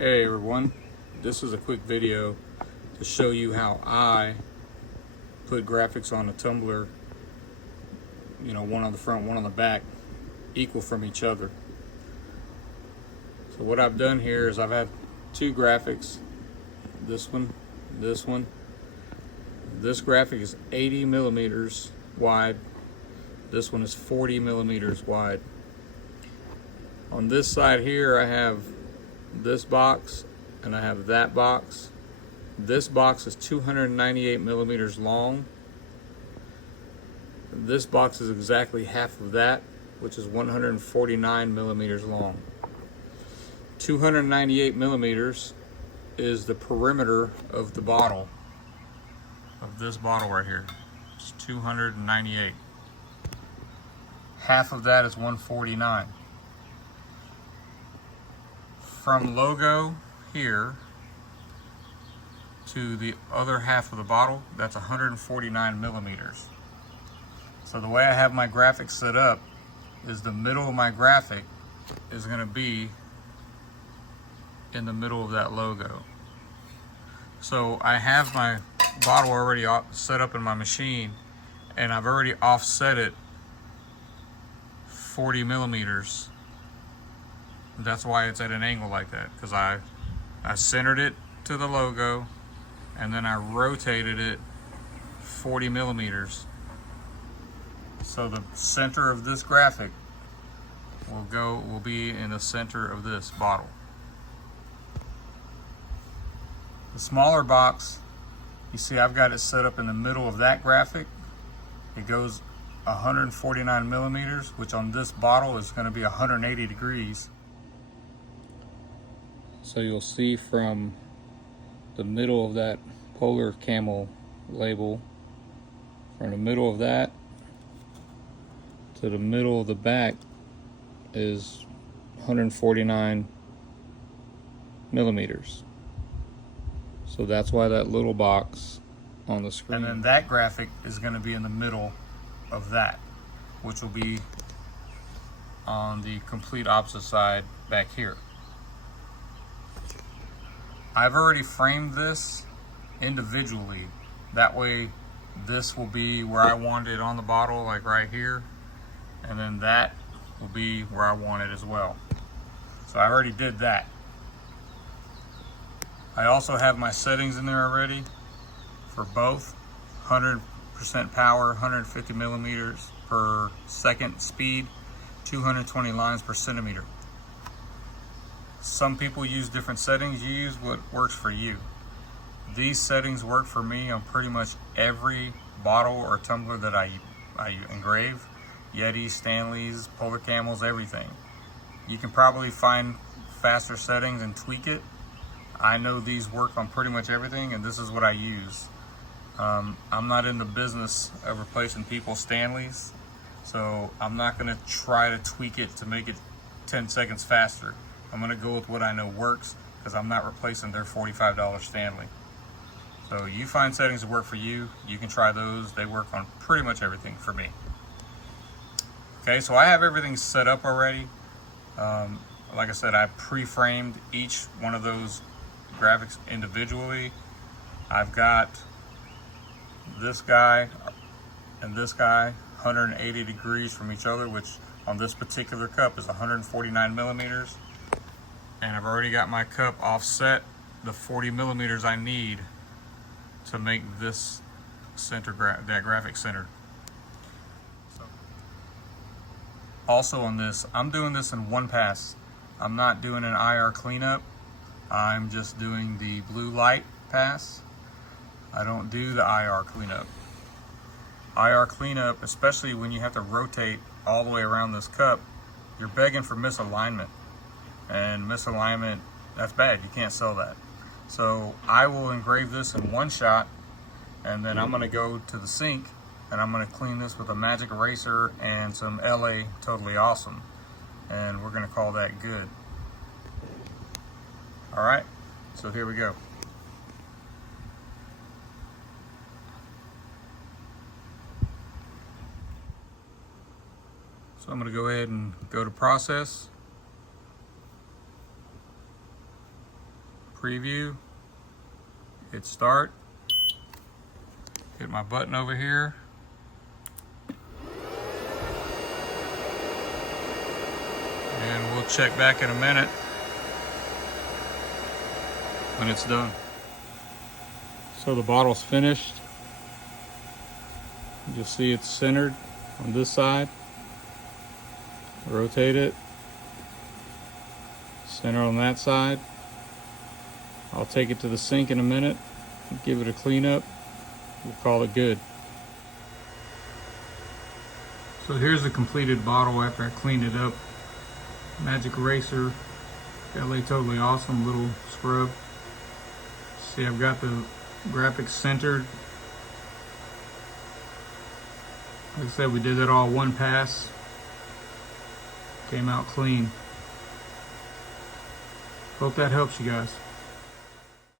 Hey everyone, this is a quick video to show you how I put graphics on a tumbler, one on the front, one on the back, equal from each other. So what I've done here is I've had two graphics, this one, this one. This graphic is 80 millimeters wide, this one is 40 millimeters wide. On this side here I have this box and I have that box. This box is 298 millimeters long. This box is exactly half of that, which is 149 millimeters long. 298 millimeters is the perimeter of the bottle, of this bottle right here. It's 298. Half of that is 149. From logo here to the other half of the bottle, that's 149 millimeters. So the way I have my graphic set up is the middle of my graphic is going to be in the middle of that logo. So I have my bottle already set up in my machine, and I've already offset it 40 millimeters. That's why it's at an angle like that, because I centered it to the logo and then I rotated it 40 millimeters. So the center of this graphic will be in the center of this bottle. The smaller box, you see I've got it set up in the middle of that graphic. It goes 149 millimeters, which on this bottle is going to be 180 degrees. So you'll see from the middle of that polar camel label, from the middle of that to the middle of the back is 149 millimeters. So that's why that little box on the screen. And then that graphic is going to be in the middle of that, which will be on the complete opposite side back here. I've already framed this individually. That way this will be where I want it on the bottle, like right here. And then that will be where I want it as well. So I already did that. I also have my settings in there already for both. 100% power, 150 millimeters per second speed, 220 lines per centimeter. Some people use different settings. You use what works for you. These settings work for me on pretty much every bottle or tumbler that I engrave. Yetis, Stanleys, Polar Camels, everything. You can probably find faster settings and tweak it. I know these work on pretty much everything, and this is what I use. I'm not in the business of replacing people's Stanleys, so I'm not going to try to tweak it to make it 10 seconds faster. I'm going to go with what I know works, because I'm not replacing their $45 Stanley. So you find settings that work for you. You can try those. They work on pretty much everything for me. Okay, so I have everything set up already. Like I said, I pre-framed each one of those graphics individually. I've got this guy and this guy 180 degrees from each other, which on this particular cup is 149 millimeters. And I've already got my cup offset the 40 millimeters I need to make this center that graphic centered. So, also on this, I'm doing this in one pass. I'm not doing an IR cleanup. I'm just doing the blue light pass. I don't do the IR cleanup. IR cleanup, especially when you have to rotate all the way around this cup, you're begging for misalignment. And misalignment, that's bad. You can't sell that. So I will engrave this in one shot, and then I'm going to go to the sink and I'm going to clean this with a magic eraser and some LA Totally Awesome, and we're going to call that good. All right, so here we go. So I'm going to go ahead and go to process. preview, hit start, hit my button over here, and we'll check back in a minute when it's done. So the bottle's finished. You'll see it's centered on this side. Rotate it. Center on that side. I'll take it to the sink in a minute, give it a clean up. We'll call it good. So here's the completed bottle after I cleaned it up. Magic eraser, LA Totally Awesome little scrub. See, I've got the graphics centered. Like I said, we did that all one pass. Came out clean. Hope that helps you guys.